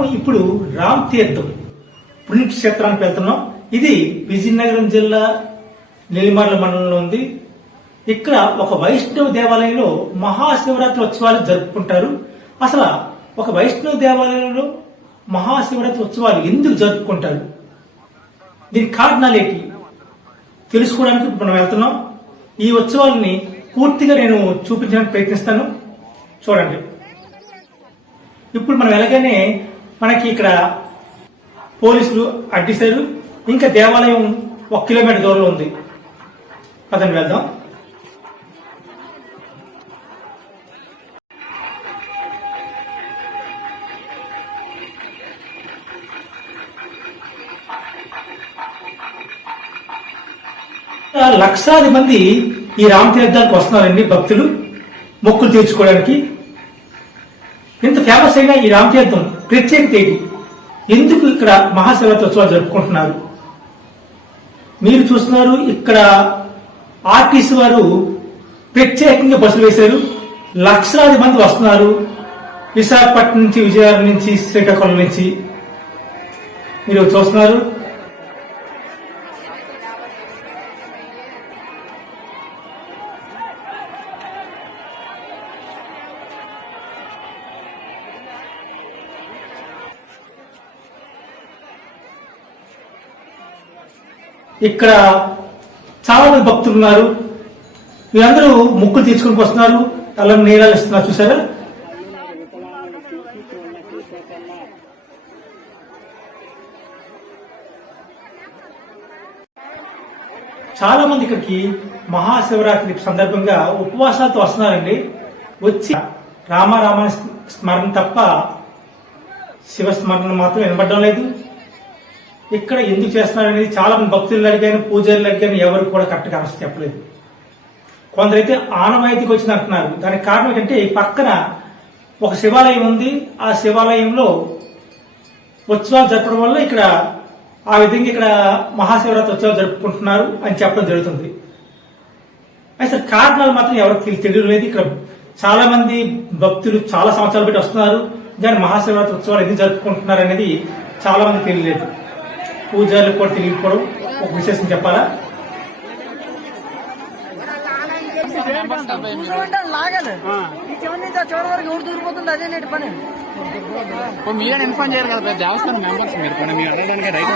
మనం ఇప్పుడు రామ్ తీర్థం పుణ్యక్షేత్రానికి వెళ్తున్నాం. ఇది విజయనగరం జిల్లా నెల్లిమర్ల మండలంలో ఉంది. ఇక్కడ ఒక వైష్ణవ దేవాలయంలో మహాశివరాత్రి ఉత్సవాలు జరుపుకుంటారు. అసలు ఒక వైష్ణవ దేవాలయంలో మహాశివరాత్రి ఉత్సవాలు ఎందుకు జరుపుకుంటారు? దీనికి కారణాలు ఏంటి? తెలుసుకోవడానికి మనం వెళ్తున్నాం. ఈ ఉత్సవాలని పూర్తిగా నేను చూపించడానికి ప్రయత్నిస్తాను. చూడండి. ఇప్పుడు మనం వెళ్ళగానే మనకి ఇక్కడ పోలీసులు అడ్డిశారు ఇంకా దేవాలయం ఒక కిలోమీటర్ దూరంలో ఉంది. పదండి వెళ్దాం. లక్షలాది మంది ఈ రామతీర్థానికి వస్తున్నారండి భక్తులు. మొక్కులు తీర్చుకోవడానికి. ఇంత ఫేమస్ అయిన ఈ రామతీర్థం ప్రత్యేకత ఏంటి ఎందుకు ఇక్కడ మహాశివరాత్రోత్సవాలు జరుపుకుంటున్నారు? మీరు చూస్తున్నారు ఇక్కడ ఆర్టీసీ వారు ప్రత్యేకంగా బస్సులు వేశారు. లక్షలాది మంది వస్తున్నారు. విశాఖపట్నం నుంచి విజయవాడ నుంచి శ్రీకాకుళం నుంచి. మీరు చూస్తున్నారు. ఇక్కడ చాలా మంది భక్తులు ఉన్నారు. వీరందరూ ముక్కులు తీర్చుకుని వస్తున్నారు. అలా నీరాలు ఇస్తున్నారు చూసారా? చాలా మంది ఇక్కడికి మహాశివరాత్రి సందర్భంగా ఉపవాసాలతో వస్తున్నారండి. వచ్చి రామారామాని స్మరణ తప్ప శివ స్మరణ మాత్రం వినబడడం లేదు. ఇక్కడ ఎందుకు చేస్తున్నారు అనేది చాలా మంది భక్తులు అడిగాను పూజలు అడిగాను ఎవరు కూడా కరెక్ట్గా ఆన్సర్ చెప్పలేదు. కొందరైతే ఆనవాయితీకి వచ్చింది అంటున్నారు. దానికి కారణం ఏంటంటే ఈ పక్కన ఒక శివాలయం ఉంది. ఆ శివాలయంలో ఉత్సవాలు జరపడం వల్ల ఇక్కడ ఆ విధంగా ఇక్కడ మహాశివరాత్రి ఉత్సవాలు జరుపుకుంటున్నారు అని చెప్పడం జరుగుతుంది. అయితే కారణాలు మాత్రం ఎవరికి తెలియలేదు ఇక్కడ చాలా మంది భక్తులు చాలా సంవత్సరాలు పెట్టి వస్తున్నారు. దాని మహాశివరాత్రి ఉత్సవాలు ఎందుకు జరుపుకుంటున్నారు అనేది చాలా మంది తెలియలేదు. పూజారులకు కూడా తెలియకపోవడం ఒక విశేషం చెప్పాలా? మీరే ఇన్ఫార్మ్ చేయరు కదా దేవస్థానం మెంబర్స్ మీరు మీరు అడగడానికి రైట్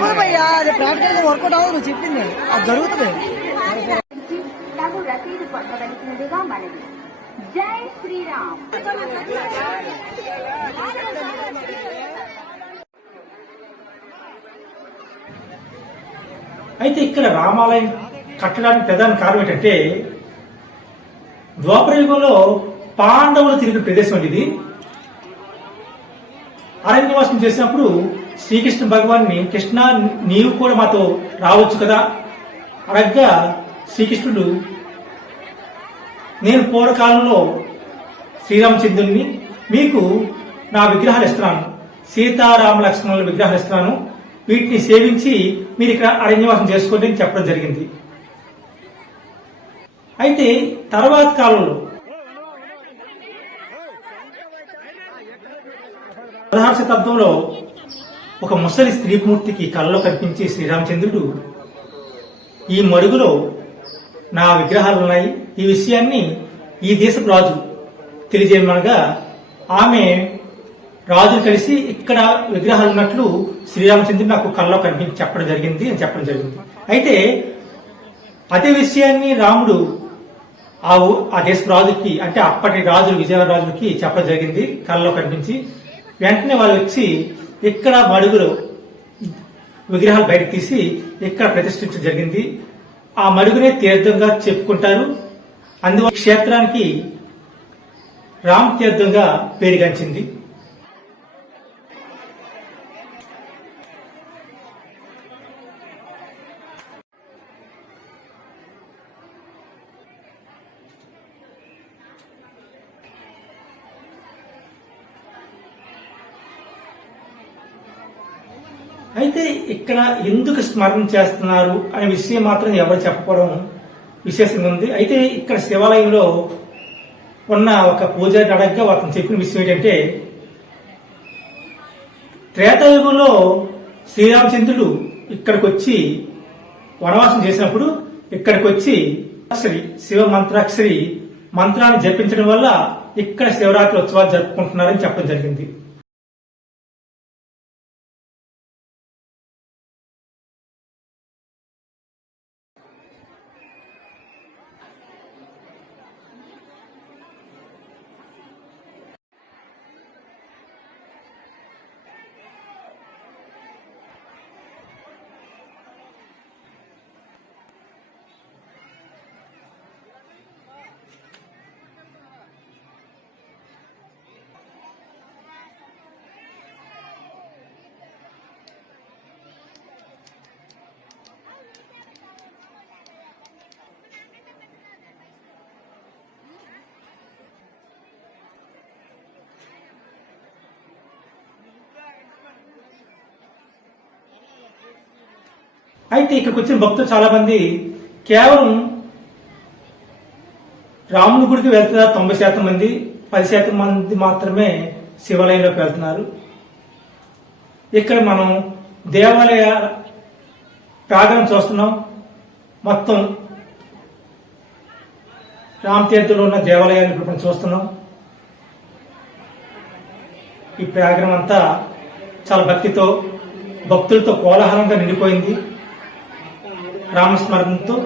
అది ప్రాక్టికల్ వర్కౌట్ అవ్వదు చెప్పింది. అది జరుగుతుంది. జై శ్రీరామ్. అయితే ఇక్కడ రామాలయం కట్టడానికి ప్రధాన కారణం ఏంటంటే ద్వాపరయుగంలో పాండవులు తిరిగిన ప్రదేశం అండి ఇది అరణ్యవాసం చేసినప్పుడు శ్రీకృష్ణ భగవాన్ని కృష్ణ నీవు కూడా మాతో రావచ్చు కదా? అడగ్గా శ్రీకృష్ణుడు నేను పూర్వకాలంలో శ్రీరామచంద్రుని మీకు నా విగ్రహాలు ఇస్తున్నాను. సీతారామ లక్ష్మణుల విగ్రహాలు ఇస్తున్నాను. వీటిని సేవించి మీరు ఇక్కడ అరణ్యవాసం చేసుకోండి అని చెప్పడం జరిగింది. అయితే తర్వాత కాలంలో పదహారు శతాబ్దంలో ఒక ముసలి స్త్రీమూర్తికి కళ్ళలో కనిపించే శ్రీరామచంద్రుడు ఈ మడుగులో నా విగ్రహాలు ఉన్నాయి. ఈ విషయాన్ని ఈ దేశపు రాజు తెలియజేయమనగా ఆమె రాజులు కలిసి ఇక్కడ విగ్రహాలు ఉన్నట్లు శ్రీరామచంద్రుడు నాకు కళ్ళలో కనిపించి చెప్పడం జరిగింది అని చెప్పడం జరిగింది. అయితే అదే విషయాన్ని రాముడు ఆ ఆ దేశ రాజుకి అంటే అప్పటి రాజులు విజయవాడ రాజులకి చెప్పడం జరిగింది కళ్ళలో కనిపించి. వెంటనే వాళ్ళు వచ్చి ఇక్కడ మడుగులో విగ్రహాలు బయట తీసి ఇక్కడ ప్రతిష్ఠించడం జరిగింది. ఆ మడుగునే తీర్థంగా చెప్పుకుంటారు. అందువల్ల క్షేత్రానికి రామ తీర్థంగా పేరుగాంచింది అయితే ఇక్కడ ఎందుకు స్మరణ చేస్తున్నారు అనే విషయం మాత్రం ఎవరు చెప్పడం విశేషంగా ఉంది. అయితే ఇక్కడ శివాలయంలో ఉన్న ఒక పూజారి అడగ్గా అతను చెప్పిన విషయం ఏంటంటే త్రేతాయుగంలో శ్రీరామచంద్రుడు ఇక్కడికి వచ్చి వనవాసం చేసినప్పుడు ఇక్కడికి వచ్చి అక్షరి శివ మంత్రాక్షరి మంత్రాన్ని జపించడం వల్ల ఇక్కడ శివరాత్రి ఉత్సవాలు జరుపుకుంటున్నారని చెప్పడం జరిగింది. అయితే ఇక్కడికి వచ్చిన భక్తులు చాలా మంది కేవలం రాముని గుడికి వెళ్తున్నారు తొంభై శాతం మంది పది శాతం మంది మాత్రమే శివాలయంలోకి వెళ్తున్నారు. ఇక్కడ మనం దేవాలయ ప్రాంగణం చూస్తున్నాం. మొత్తం రామతీర్థంలో ఉన్న దేవాలయాన్ని ఇప్పుడు మనం చూస్తున్నాం. ఈ ప్రాంగణం అంతా చాలా భక్తితో భక్తులతో కోలాహలంగా నిండిపోయింది. రామస్మరణతో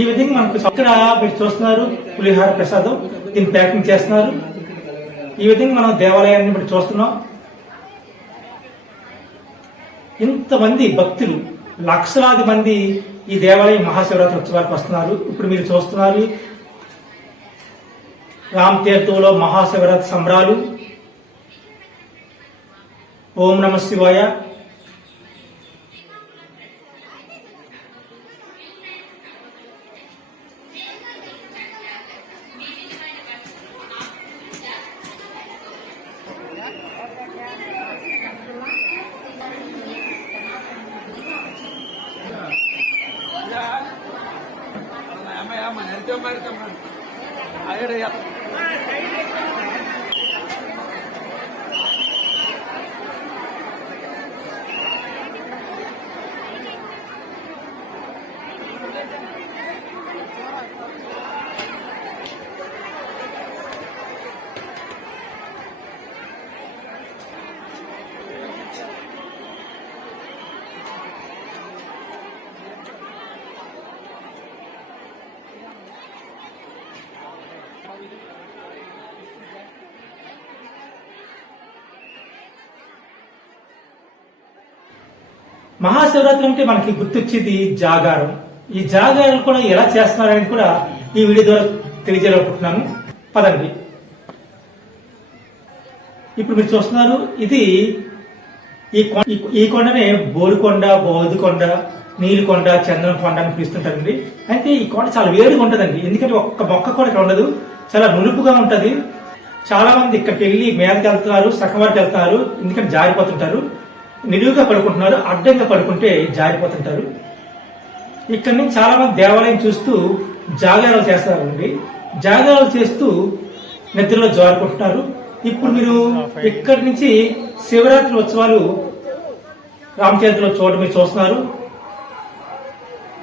ఈ విధంగా మనకు ఇక్కడ మీరు చూస్తున్నారు పులిహార ప్రసాదం దీన్ని ప్యాకింగ్ చేస్తున్నారు. ఈ విధంగా మనం దేవాలయాన్ని ఇప్పుడు చూస్తున్నాం. ఇంతమంది భక్తులు లక్షలాది మంది ఈ దేవాలయం మహాశివరాత్రి ఉత్సవాలకు వస్తున్నారు. ఇప్పుడు మీరు చూస్తున్నారు రామ్ తీర్థంలో మహాశివరాత్రి సంబరాలు. ఓం నమ శివాయ. Ayo deh ya. Ya. Mahashivratri అంటే మనకి గుర్తొచ్చేది జాగారం. ఈ జాగారం కూడా ఎలా చేస్తున్నారు కూడా ఈ వీడియో ద్వారా తెలియజేయాలనుకుంటున్నాను. పదండి. ఇప్పుడు మీరు చూస్తున్నారు ఇది ఈ ఈ- కొండనే బోరుకొండ బోధికొండ నీలికొండ చంద్రం కొండ అని పిలుస్తుంటారండి. అయితే ఈ కొండ చాలా వేడిగా ఉంటదండి. ఎందుకంటే ఒక్క మొక్క కూడా ఇక్కడ ఉండదు. చాలా నునుపుగా ఉంటుంది. చాలా మంది ఇక్కడికి వెళ్ళి మేదకి వెళ్తున్నారు సగం వరకు వెళ్తున్నారు. ఎందుకంటే జారిపోతుంటారు. నిలువుగా పడుకుంటున్నారు అడ్డంగా పడుకుంటే జారిపోతుంటారు. ఇక్కడ నుంచి చాలామంది దేవాలయం చూస్తూ జాగారాలు చేస్తారండి. జాగారాలు చేస్తూ నిద్రలో జారుకుంటున్నారు. ఇప్పుడు మీరు ఇక్కడి నుంచి శివరాత్రి ఉత్సవాలు రామచంద్రలో చోట మీరు చూస్తున్నారు.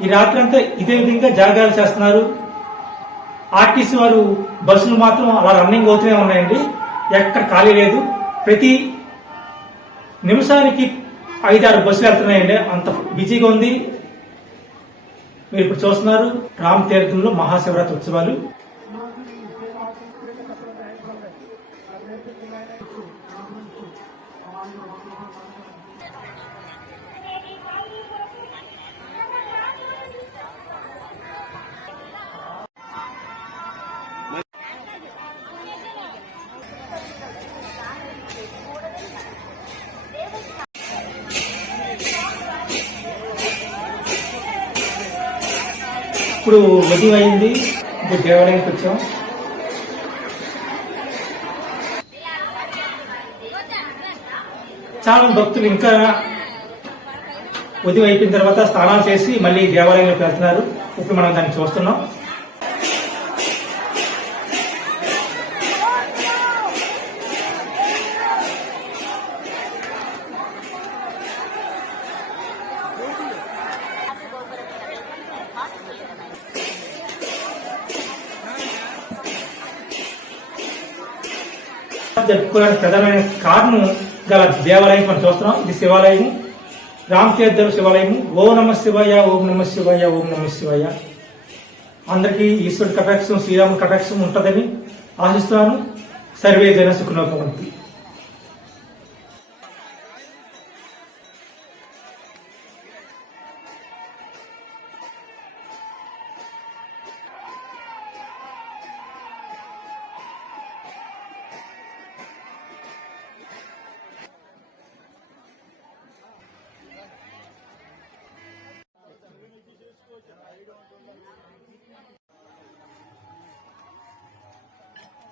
ఈ రాత్రి అంతా ఇదే విధంగా జాగారాలు చేస్తున్నారు. ఆర్టీసీ వారు బస్సులు మాత్రం అలా రన్నింగ్ అవుతూనే ఉన్నాయండి. ఎక్కడ ఖాళీ లేదు. ప్రతి నిమిషానికి ఐదారు బస్సులు వెళ్తున్నాయండి. అంత బిజీగా ఉంది. మీరు ఇప్పుడు చూస్తున్నారు రామ్ తీర్థంలో మహాశివరాత్రి ఉత్సవాలు. ఇప్పుడు ఉదయం అయింది. ఇప్పుడు దేవాలయానికి వచ్చాం. చాలా భక్తులు ఇంకా ఉదయం అయిపోయిన తర్వాత స్నానాలు చేసి మళ్ళీ దేవాలయంలోకి వెళ్తున్నారు. ఇప్పుడు మనం దాన్ని చూస్తున్నాం. జరుపుకోవడానికి ప్రధానమైన కారణం గల దేవాలయం మనం చూస్తున్నాం. ఇది శివాలయం రామతీర్థుల శివాలయం ఓం నమ శివయ్య ఓం నమ శివయ్య ఓం నమ శివయ్య అందరికీ ఈశ్వరుడి కటాక్షం శ్రీరాముడి కటాక్షం ఉంటుందని ఆశిస్తున్నాను. సర్వే జన సుఖనోపవంతి